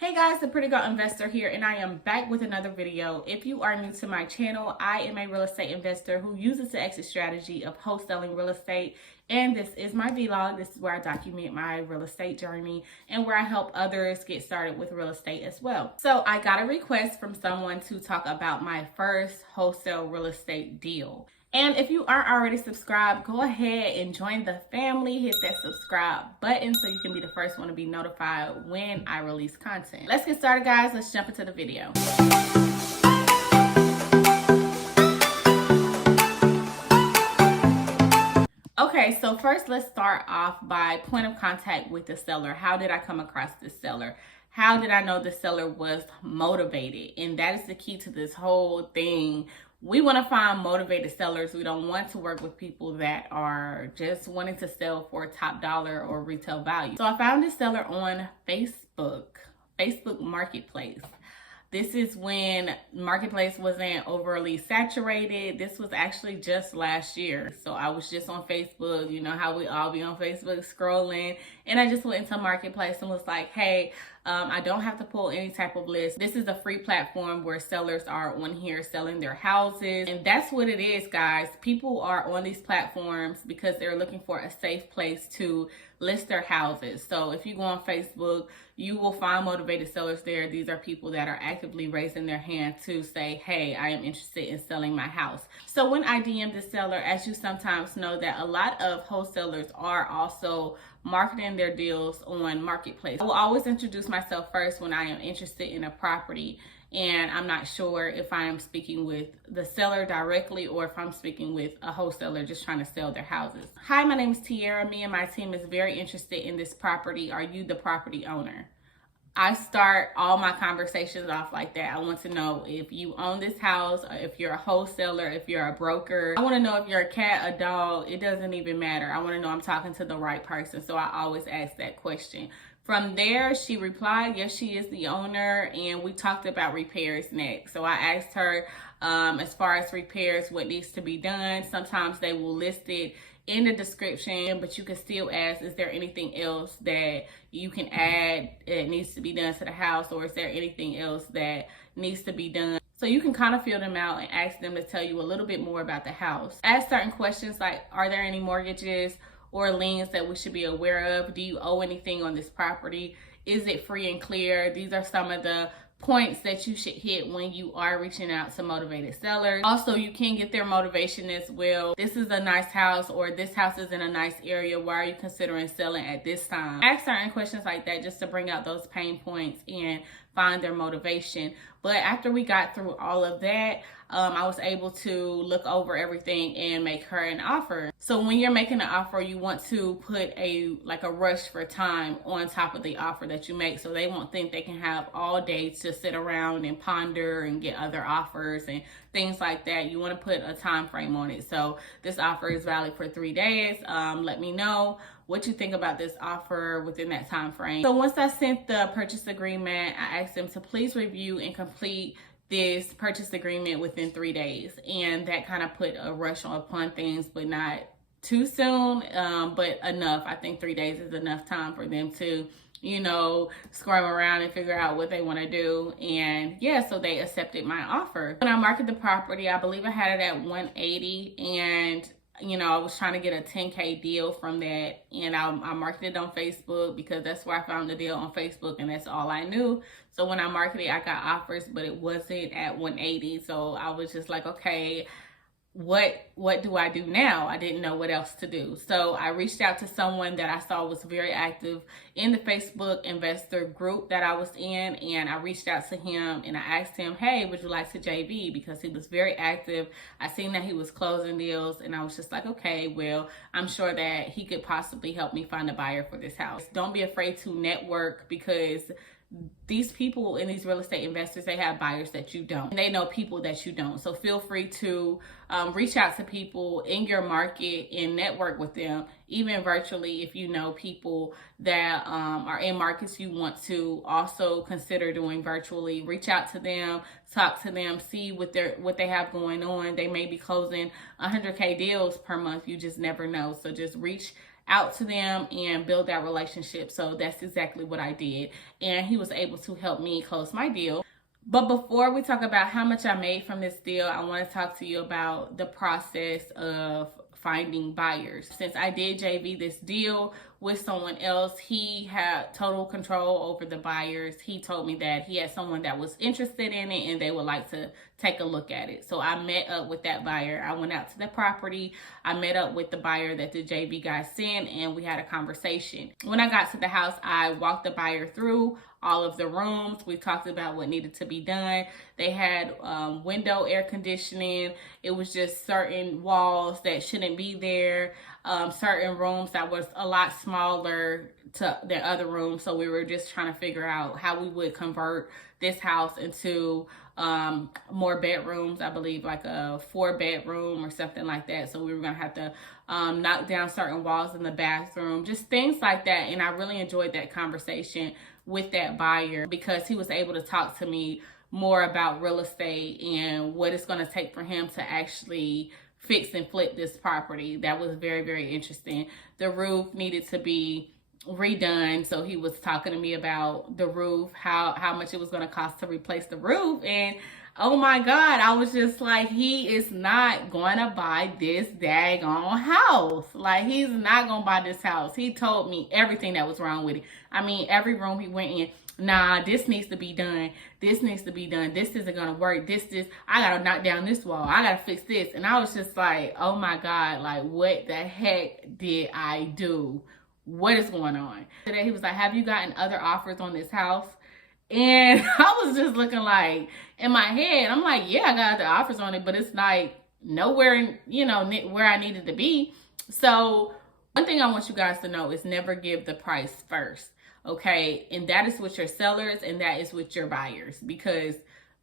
Hey guys, the Pretty Girl Investor here, and I am back with another video. If you are new to my channel, I am a real estate investor who uses the exit strategy of wholesaling real estate, and this is my vlog. This is where I document my real estate journey and where I help others get started with real estate as well. So I got a request from someone to talk about my first wholesale real estate deal. And if you aren't already subscribed, go ahead and join the family. Hit that subscribe button so you can be the first one to be notified when I release content. Let's get started, guys. Let's jump into the video. Okay, so first let's start off by point of contact with the seller. How did I come across this seller? How did I know the seller was motivated? And that is the key to this whole thing. We want to find motivated sellers. We don't want to work with people that are just wanting to sell for top dollar or retail value. So I found this seller on Facebook Marketplace. This is when Marketplace wasn't overly saturated. This was actually just last year. So I was just on Facebook, you know how we all be on Facebook scrolling. And I just went into Marketplace and was like, hey, I don't have to pull any type of list. This is a free platform where sellers are on here selling their houses. And that's what it is, guys. People are on these platforms because they're looking for a safe place to list their houses. So if you go on Facebook, you will find motivated sellers there. These are people that are actively raising their hand to say, hey, I am interested in selling my house. So when I DM the seller, as you sometimes know, that a lot of wholesalers are also marketing their deals on Marketplace. I will always introduce myself first when I am interested in a property and I'm not sure if I am speaking with the seller directly or if I'm speaking with a wholesaler just trying to sell their houses. Hi, my name is Tiara. Me and my team is very interested in this property. Are you the property owner? I start all my conversations off like that. I want to know if you own this house, or if you're a wholesaler, if you're a broker. I want to know if you're a cat, a dog. It doesn't even matter. I want to know I'm talking to the right person. So I always ask that question. From there, she replied, yes, she is the owner, and we talked about repairs next. So I asked her, as far as repairs, what needs to be done. Sometimes they will list it in the description, but you can still ask, is there anything else that you can add that needs to be done to the house, or is there anything else that needs to be done? So you can kind of fill them out and ask them to tell you a little bit more about the house. Ask certain questions like, are there any mortgages or liens that we should be aware of? Do you owe anything on this property? Is it free and clear? These are some of the points that you should hit when you are reaching out to motivated sellers. Also, you can get their motivation as well. This is a nice house, or this house is in a nice area. Why are you considering selling at this time? Ask certain questions like that just to bring out those pain points and find their motivation. But after we got through all of that, I was able to look over everything and make her an offer. So when you're making an offer, you want to put a rush for time on top of the offer that you make, so they won't think they can have all day to sit around and ponder and get other offers and things like that. You want to put a time frame on it. So this offer is valid for 3 days. Let me know what you think about this offer within that time frame. So once I sent the purchase agreement, I asked them to please review and complete this purchase agreement within 3 days. And that kind of put a rush upon things, but not too soon, but enough. I think 3 days is enough time for them to, squirm around and figure out what they want to do. And yeah, so they accepted my offer. When I marketed the property, I believe I had it at 180, and I was trying to get a 10K deal from that, and I marketed it on Facebook because that's where I found the deal, on Facebook, and that's all I knew. So when I marketed, I got offers, but it wasn't at 180. So I was just like, okay, what do I do now? I didn't know what else to do. So I reached out to someone that I saw was very active in the Facebook investor group that I was in, and I reached out to him and I asked him, hey, would you like to JV? Because he was very active. I seen that he was closing deals, and I was just like, okay, well, I'm sure that he could possibly help me find a buyer for this house. Don't be afraid to network, because these people and these real estate investors, they have buyers that you don't, and they know people that you don't. So feel free to reach out to people in your market and network with them, even virtually. If you know people that are in markets you want to also consider doing virtually, reach out to them, talk to them, see what they have going on. They may be closing 100K deals per month. You just never know. So just reach out to them and build that relationship. So that's exactly what I did. And he was able to help me close my deal. But before we talk about how much I made from this deal, I want to talk to you about the process of finding buyers. Since I did JV this deal with someone else, he had total control over the buyers. He told me that he had someone that was interested in it and they would like to take a look at it. So I met up with that buyer. I went out to the property. I met up with the buyer that the JV guy sent, and we had a conversation. When I got to the house, I walked the buyer through all of the rooms. We talked about what needed to be done. They had window air conditioning. It was just certain walls that shouldn't be there. Certain rooms that was a lot smaller to the other rooms. So we were just trying to figure out how we would convert this house into more bedrooms. I believe like a 4-bedroom or something like that. So we were gonna have to knock down certain walls in the bathroom, just things like that. And I really enjoyed that conversation with that buyer because he was able to talk to me more about real estate and what it's going to take for him to actually fix and flip this property. That was very, very interesting. The roof needed to be redone, so he was talking to me about the roof, how much it was going to cost to replace the roof. And oh my God, I was just like, he is not going to buy this daggone house. Like, he's not going to buy this house. He told me everything that was wrong with it. I mean, every room he went in, nah, this needs to be done. This needs to be done. This isn't going to work. This, I got to knock down this wall. I got to fix this. And I was just like, oh my God, like, what the heck did I do? What is going on? Today, he was like, have you gotten other offers on this house? And I was just looking like, in my head, I'm like, yeah, I got the offers on it, but it's like nowhere, where I needed to be. So one thing I want you guys to know is never give the price first, okay? And that is with your sellers and that is with your buyers because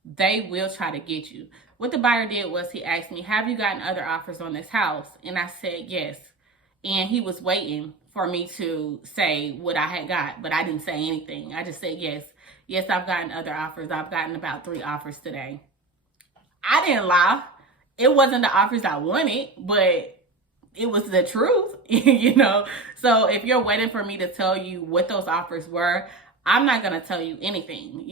they will try to get you. What the buyer did was he asked me, have you gotten other offers on this house? And I said, yes. And he was waiting for me to say what I had got, but I didn't say anything. I just said, yes. Yes, I've gotten other offers. I've gotten about 3 offers today. I didn't lie. It wasn't the offers I wanted, but it was the truth, So if you're waiting for me to tell you what those offers were, I'm not going to tell you anything,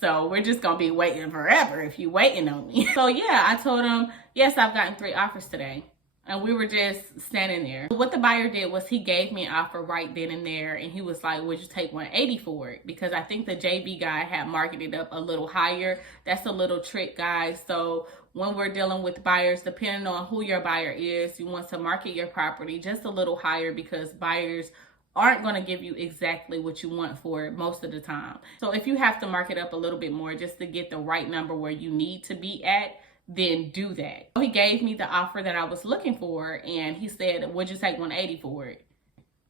So we're just going to be waiting forever if you're waiting on me. So yeah, I told him, yes, I've gotten 3 offers today. And we were just standing there. What the buyer did was he gave me an offer right then and there. And he was like, would you take 180 for it? Because I think the JV guy had marketed up a little higher. That's a little trick, guys. So when we're dealing with buyers, depending on who your buyer is, you want to market your property just a little higher because buyers aren't going to give you exactly what you want for it most of the time. So if you have to market up a little bit more just to get the right number where you need to be at, then do that. He gave me the offer that I was looking for and he said, would you take 180 for it?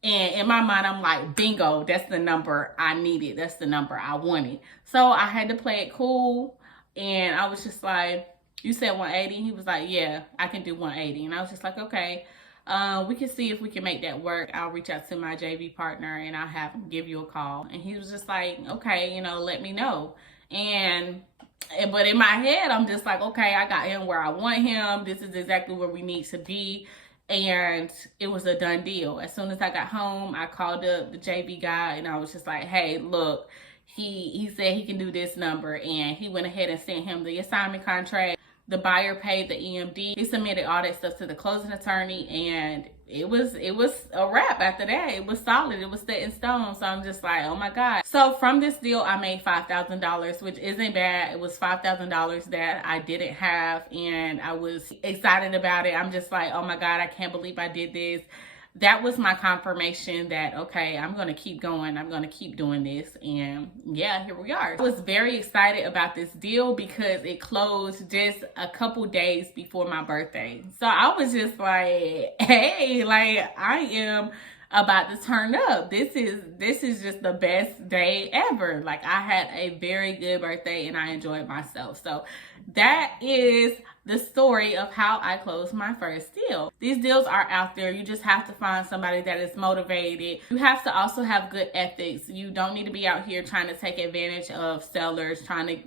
And in my mind, I'm like, bingo, that's the number I needed. That's the number I wanted. So I had to play it cool. And I was just like, you said 180? He was like, yeah, I can do 180. And I was just like, okay, we can see if we can make that work. I'll reach out to my JV partner and I'll have him give you a call. And he was just like, okay, let me know. But in my head, I'm just like, okay, I got him where I want him. This is exactly where we need to be. And it was a done deal. As soon as I got home, I called up the JV guy and I was just like, hey, look, he said he can do this number. And he went ahead and sent him the assignment contract. The buyer paid the EMD. He submitted all that stuff to the closing attorney, and it was a wrap after that. It was solid. It was set in stone. So I'm just like, oh my God. So from this deal, I made $5,000, which isn't bad. It was $5,000 that I didn't have, and I was excited about it. I'm just like, oh my God, I can't believe I did this. That was my confirmation that, okay, I'm going to keep going. I'm going to keep doing this. And yeah, here we are. I was very excited about this deal because it closed just a couple days before my birthday. So I was just like, hey, like I am about to turn up. This is just the best day ever. Like I had a very good birthday and I enjoyed myself. So that is the story of how I closed my first deal. These deals are out there. You just have to find somebody that is motivated. You have to also have good ethics. You don't need to be out here trying to take advantage of sellers,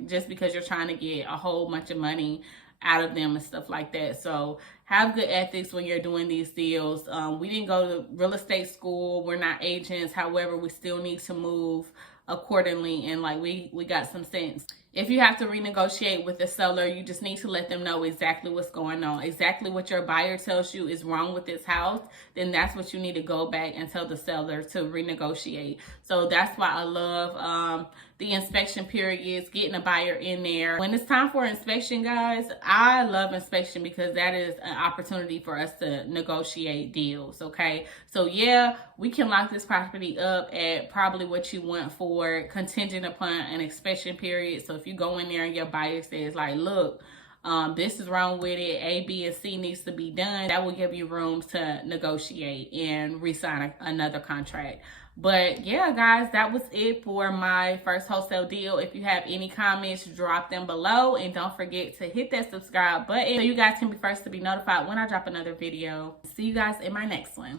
just because you're trying to get a whole bunch of money. out of them and stuff like that. So have good ethics when you're doing these deals. We didn't go to real estate school. We're not agents. However, we still need to move accordingly, and like we got some sense. If you have to renegotiate with the seller, you just need to let them know exactly what's going on, exactly what your buyer tells you is wrong with this house. Then that's what you need to go back and tell the seller to renegotiate. So that's why I love the inspection periods, getting a buyer in there. When it's time for inspection, guys, I love inspection because that is an opportunity for us to negotiate deals, okay? So yeah, we can lock this property up at probably what you want for contingent upon an inspection period. So if you go in there and your buyer says like, look, this is wrong with it, A, B, and C needs to be done, that will give you room to negotiate and re-sign another contract. But yeah, guys, that was it for my first wholesale deal. If you have any comments, drop them below, and don't forget to hit that subscribe button so you guys can be first to be notified when I drop another video. See you guys in my next one.